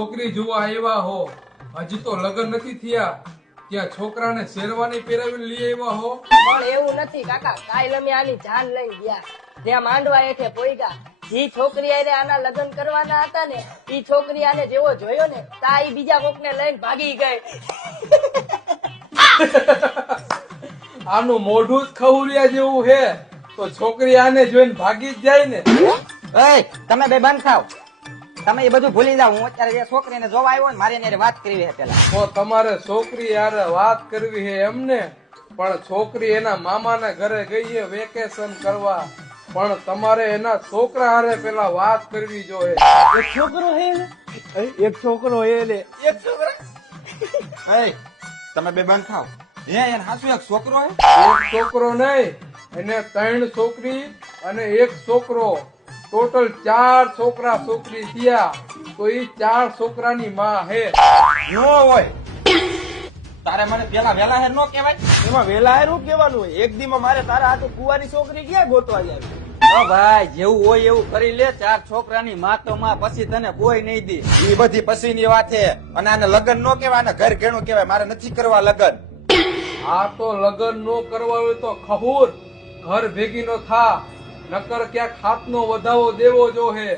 છોકરી જોવા આવ્યા હો, હજી તો લગ્ન નથી થયા, ત્યાં છોકરાને શેરવાની પહેરાવીને લઈ આવ્યા હો. પણ એવું નથી કાકા, કાલ અમે આની જાન લઈને ગયા, ત્યાં માંડવા હેઠે પોઈગા. જે છોકરી હારે આના લગ્ન કરવાના હતા ને, ઈ છોકરી આને જેવો જોયો ને તા ઈ બીજા કોકને લઈને ભાગી ગઈ. આનું મોઢું જ ખવરિયા જેવું હે, તો છોકરી આને જોઈને ભાગી જ જાય ને. એય, તમે બે બંધ થાવ. તમે એ બધું ભૂલી જાવ. હું અત્યારે જે છોકરીને જોવા આવ્યો ને, મારે એની હારે વાત કરવી છે પેલા. તો તમારે છોકરી યારે વાત કરવી હે એમને, પણ છોકરી એના મામાના ઘરે ગઈ છે વેકેશન કરવા, પણ તમારે એના છોકરા હારે પેલા વાત કરવી જોઈએ. એક છોકરો હે ને, એક છોકરો હે ને, એક છોકરો. એય, તમે બે બંધ થાવ. હે એને હાસુ એક છોકરો હે? એક છોકરો નહીં, એને 3 છોકરી અને 1 છોકરો, ટોટલ 4 છોકરા છોકરી થયા, તો ઈ 4 છોકરાની માં હે. નો હોય. તારે મને પેલા વેલા હેર નો કહેવાય? એમાં વેલા શું કેવાનું હોય? એક દીમાં મારે તારા હાથે કુંવારી છોકરી ક્યાં ગોતવા જાય? ઓ ભાઈ, જેવું હોય એવું કરી લે. 4 છોકરાની માં તો માં, પછી તને કોઈ નહીં દે. ઈ બધી પછીની વાત છે. અને આને લગ્ન નો કહેવાય, આને ઘર ઘેણું કહેવાય. મારે નથી કરવા લગ્ન. આ તો લગ્ન નો કરવા હોય તો ખહૂર ઘર ભેગી નો થા, નકર ક્યાંક હાથનો વધાવો દેવો જો હે.